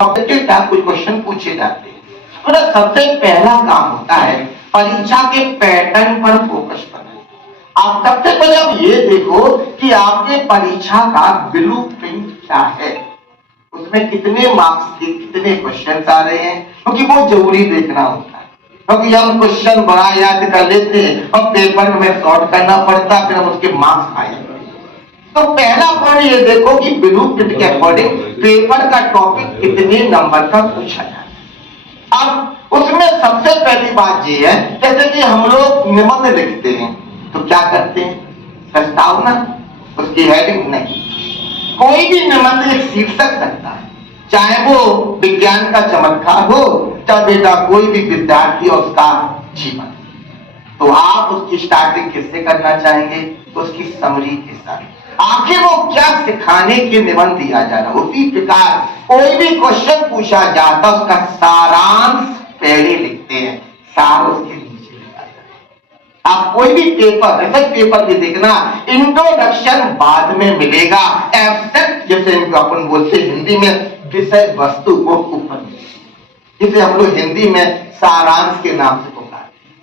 Objective type कुछ question पूछे जाते हैं। तो ना सबसे पहला काम होता है परीक्षा के पैटर्न पर फोकस करना। आप सबसे पहले आप ये देखो कि आपके परीक्षा का ब्लूप्रिंट क्या है, उसमें कितने मार्क्स के कितने क्वेश्चन आ रहे हैं, क्योंकि वो जरूरी देखना होता है। क्योंकि हम क्वेश्चन बड़ा याद कर लेते हैं और पेपर में सॉर्ट करना पड़ता है, फिर हम उसके मार्क्स आए। तो पहला पॉइंट ये देखो कि ब्लूप्रिंट के अकॉर्डिंग पेपर का टॉपिक कितने नंबर का पूछा जाए। अब उसमें सबसे पहली बात ये है, जैसे कि हम लोग निबंध लिखते हैं तो क्या करते हैं, प्रस्तावना, उसकी हेडिंग नहीं। कोई भी निबंध एक शीर्षक रखता है, चाहे वो विज्ञान का चमत्कार हो, चाहे बेटा कोई भी विद्यार्थी और उसका जीवन। तो आप उसकी स्टार्टिंग किससे करना चाहेंगे, उसकी समरी के साथ। आखिर वो क्या सिखाने के निबंध दिया जा रहा है। उसी प्रकार कोई भी क्वेश्चन पूछा जाता उसका सारांश पहले लिखते हैं, सार उसके नीचे लिखा जाता है। आप कोई भी पेपर, रिसर्च पेपर भी देखना, इंट्रोडक्शन बाद में मिलेगा, एब्स्ट्रैक्ट जैसे अपन बोलते हिंदी में विषय वस्तु को ऊपर मिलेगा, जिसे हम लोग हिंदी में सारांश के नाम से पुकारते हैं।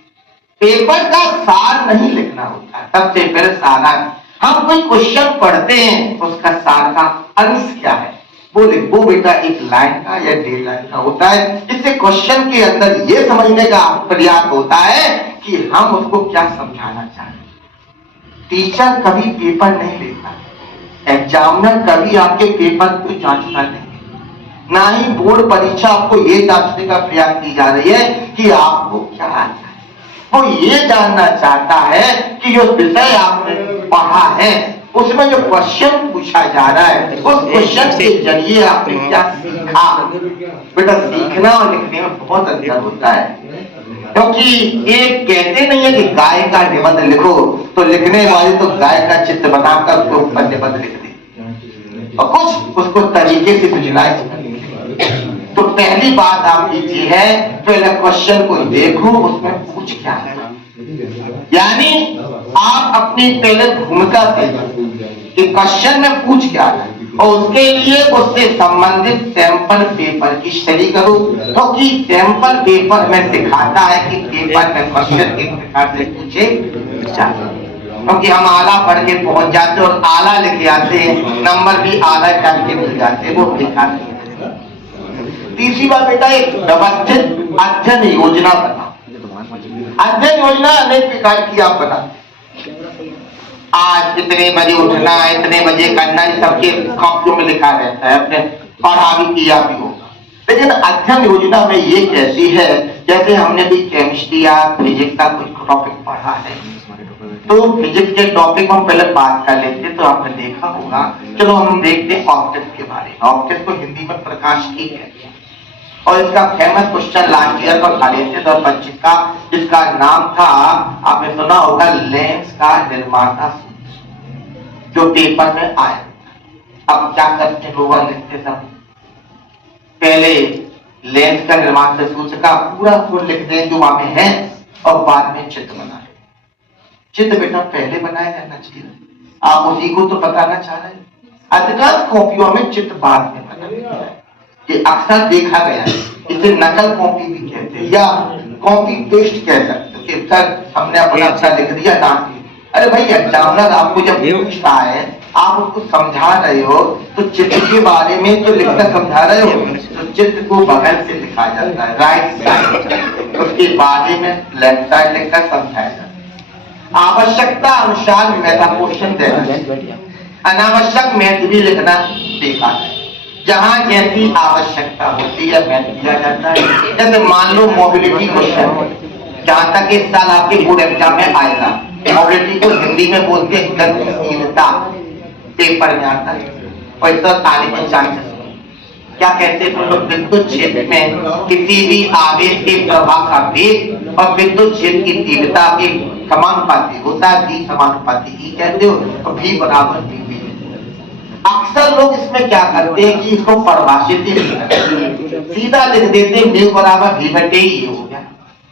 पेपर का सार नहीं लिखना होता है, सबसे पहले सारांश। हम कोई क्वेश्चन पढ़ते हैं, उसका सार का अंश क्या है वो बेटा एक लाइन का या 1.5 लाइन का होता है। इससे क्वेश्चन के अंदर ये समझने का प्रयास होता है कि हम उसको क्या समझाना चाहते हैं। टीचर कभी पेपर नहीं लेता, एग्जामिनर कभी आपके पेपर को जांचता नहीं, ना ही बोर्ड परीक्षा आपको ये जांचने का प्रयास की जा रही है कि आपको क्या आता है। वो ये जानना चाहता है कि जो विषय आपने पढ़ा है उसमें जो क्वेश्चन पूछा जा रहा है, उस क्वेश्चन के जरिए आपने क्या सीखा। बेटा सीखना और लिखने में बहुत अंतर होता है, क्योंकि एक कहते नहीं है कि गाय का निबंध लिखो, तो लिखने वाले तो गाय का चित्र बनाकर उसको ऊपर निबंध लिख दे और कुछ उसको तरीके से विजुलाइज कर। तो पहली बात आप कीजिए है, पहले क्वेश्चन को देखो उसमें पूछ क्या है, यानी आप अपनी पहले भूमिका से कि क्वेश्चन में पूछ क्या है, और उसके लिए उससे संबंधित सैंपल पेपर की स्टडी करो। क्योंकि सैंपल पेपर में सिखाता है कि पेपर में क्वेश्चन किस प्रकार से पूछे जाते, क्योंकि हम आला पढ़ के पहुंच जाते और आला लिख आते हैं, नंबर भी आला करके मिल जाते हैं, वो दिखाते हैं। तीसरी बात बेटा, एक व्यवस्थित अध्ययन योजना बना। अध्ययन योजना अनेक प्रकार की आप बना, आज इतने बजे उठना, इतने बजे करना, ये सबके कॉपियों में लिखा रहता है, अपने पढ़ा भी किया भी होगा। लेकिन अध्ययन योजना में ये कैसी है, जैसे हमने भी केमिस्ट्री या फिजिक्स का कोई टॉपिक पढ़ा है, तो फिजिक्स के टॉपिक हम पहले बात कर लेते, तो आपने देखा होगा। चलो हम देखते हैं ऑप्टिक्स के बारे में। ऑप्टिक्स को हिंदी में प्रकाश की कहते हैं, और इसका फेमस क्वेश्चन लास्ट ईयर का 2025 का, जिसका नाम था, आपने सुना होगा, लेंस का निर्माता सूत्र, जो पेपर में आया। अब क्या करते लोग लिखते सब, पहले लेंस का निर्माता सूत्र का पूरा फुल लिख दें जो वहां में है, और बाद में चित्र बनाए। चित्र बेटा पहले बनाया जाना चाहिए, आप उसी को तो बताना चाह रहे हैं। अधिकांश कॉपियों में चित्र बाद में बनाया, ये अक्सर देखा गया है। इसे नकल कॉपी भी कहते हैं या कॉपी पेस्ट कह सकते हो कि सर हमने अपना अच्छा लिख दिया ना। अरे भाई, एग्जामिनर आपको जब पूछता है, आप उसको समझा रहे हो, तो चित्र के बारे में तो लिखना समझा रहे हो, तो चित्र को बगल से लिखा जाता है, राइट साइड, उसके बारे में लेफ्ट साइड लिखकर समझाया जाता है। आवश्यकता अनुसार मेटा क्वेश्चन देना, अनावश्यक मैथ भी लिखना बेकार है। जहां जैसी आवश्यकता होती है मैथ दिया जाता है। जैसे मान लो मोबिलिटी क्वेश्चन, जहां तक इस साल आपके बोर्ड एग्जाम में आएगा, मोबिलिटी को हिंदी में बोलते हैं गतिशीलता, पेपर में आता है, और इस तरह आने के चांसेस। क्या कहते हैं तो लोग, विद्युत क्षेत्र में किसी भी आवेश के प्रवाह का वेग और विद्युत क्षेत्र की तीव्रता के समानुपाती होता है, V समानुपाती E कहते हो, और V बराबर V। अक्सर लोग इसमें क्या करते हैं कि इसको परिभाषित सीधा लिख देते हैं, म्यू बराबर V बटे E हो गया।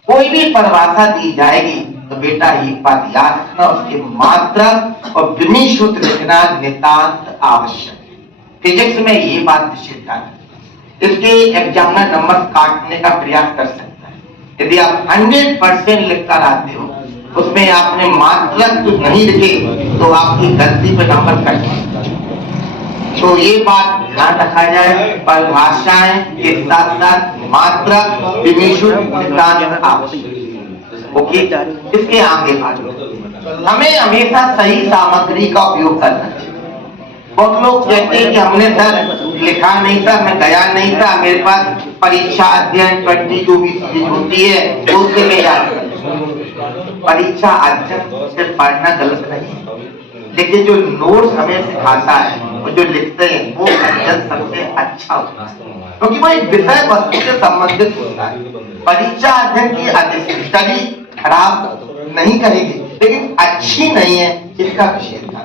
कोई भी परिभाषा दी जाएगी तो बेटा एक बात याद रखना, उसके मात्रा और विमी सूत्र लिखना नितांत आवश्यक है। फिजिक्स में ये बात निश्चित है। इसके एग्जामिनर नंबर काटने का प्रयास कर सकता है। यदि आप 100% लिखकर आते हो, उसमें आपने मात्रा कुछ नहीं लिखे तो आपकी गलती पे नंबर कट जाएगा। तो ये बात ध्यान रखा जाए, परिभाषाएं के साथ साथ मात्रा ओके। इसके आगे हमें हमेशा सही सामग्री का उपयोग करना चाहिए। बहुत लोग कहते हैं कि हमने सर लिखा नहीं था, मैं गया नहीं था, मेरे पास परीक्षा अध्ययन 20 जो भी चीज होती है उससे मैं याद कर। परीक्षा अध्ययन से पढ़ना गलत नहीं, लेकिन जो नोट्स हमें सिखाता है और जो लिखते हैं वो अध्ययन सबसे अच्छा होता है, क्योंकि वो एक विषय वस्तु से संबंधित होता है। परीक्षा अध्ययन की स्टडी खराब नहीं करेगी, लेकिन अच्छी नहीं है इसका विषय था।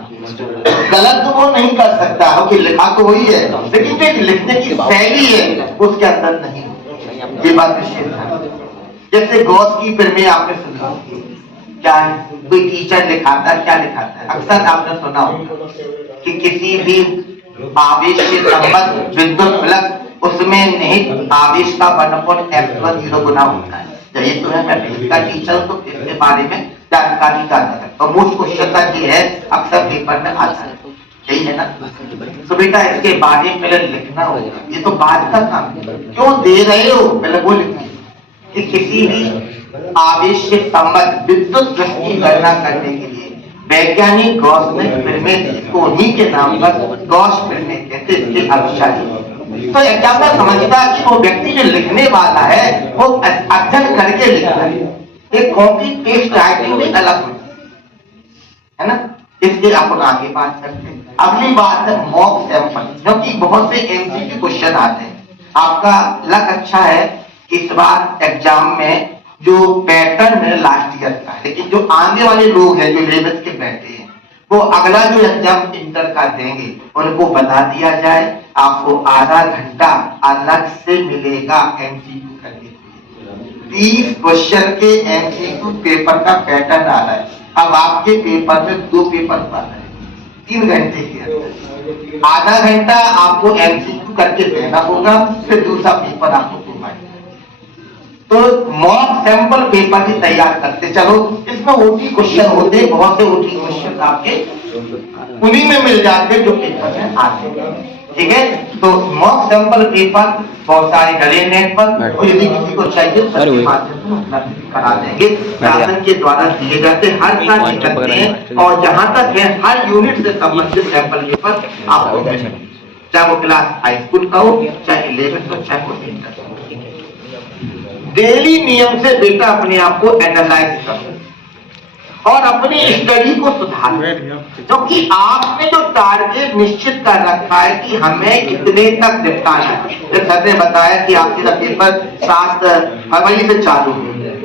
गलत तो वो नहीं कर सकता हो कि लिखा तो वही है, लेकिन जो लिखने की शैली है उसके अंदर नहीं, ये बात विषय था। जैसे गॉस की फिल्में आपने सुना, क्या है, कोई टीचर लिखाता क्या लिखाता है, अक्सर आपने सुना होगा कि किसी भी आवेश के संबंध विद्युत फ्लक्स उसमें निहित आवेश का वर्णफल f1 0 गुना होता है। ये तो है, मैं इसका टीचर तो इसके बारे में जानकारी का तो मोस्ट क्वेश्चन ये है, अक्सर पेपर में आता है, यही है ना। तो बेटा इसके बारे में पहले लिखना होगा, ये तो बात का काम है, क्यों दे रहे हो पहले वो लिखिए कि किसी भी आवेश से संबंध विद्युत फ्लक्स की गणना करने के लिए वैज्ञानिक गॉस ने फिल्में, इसको उन्हीं के नाम पर गॉस फिल्में कहते, इसके आविष्कार। तो एग्जामिनर समझता है कि वो व्यक्ति जो लिखने वाला है वो अध्ययन करके लिखता है, एक कॉपी पेस्ट राइटिंग में अलग है ना। इसके अपन आगे बात करते हैं। अगली बात है मॉक सैंपल, क्योंकि बहुत से एमसीक्यू क्वेश्चन आते हैं। आपका लक अच्छा है इस बार एग्जाम में जो पैटर्न है लास्ट ईयर का, लेकिन जो आने वाले लोग हैं जो लेवल के बैठे हैं वो अगला जो एग्जाम इंटर का देंगे उनको बता दिया जाए, आपको आधा घंटा अलग से मिलेगा एमसीक्यू करने के लिए। 30 क्वेश्चन के एमसीक्यू पेपर का पैटर्न आ रहा है। अब आपके पेपर में 2 पेपर पढ़ रहे हैं 3 घंटे के, आधा घंटा आपको एमसीक्यू करके देना होगा, फिर दूसरा पेपर आपको प्रोवाइड। तो मॉक सैंपल पेपर भी तैयार करते चलो, इसमें ओटी क्वेश्चन होते हैं, बहुत से ओटी क्वेश्चन आपके उन्हीं में मिल जाते हैं जो पेपर में आते हैं, ठीक है। तो मॉक सैंपल पेपर बहुत सारे डले नेट पर, और यदि किसी को चाहिए करा देंगे, शासन के द्वारा दिए जाते हैं, हर साल करते हैं। और जहां तक है हर यूनिट से संबंधित सैंपल पेपर आपको, चाहे वो क्लास हाई स्कूल का हो, चाहे 11th हो, चाहे वो इंटर का हो। डेली नियम से बेटा अपने आप को एनालाइज करो और अपनी स्टडी को सुधारो, क्योंकि आपने जो टारगेट निश्चित कर रखा है कि हमें इतने तक निपटाना है। जैसे सर ने बताया कि आपके पेपर 7 फरवरी से चालू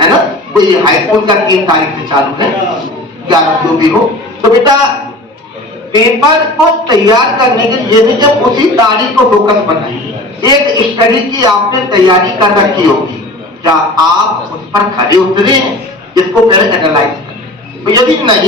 है ना, कोई हाई स्कूल का 3 तारीख से चालू है, क्या जो भी हो। तो बेटा पेपर को तैयार करने के लिए जब उसी तारीख को फोकस बनाइए। एक स्टडी की आपने तैयारी कर रखी होगी, क्या आप उस पर खड़े उतरे, इसको पहले एनालाइज करें। तो यदि नहीं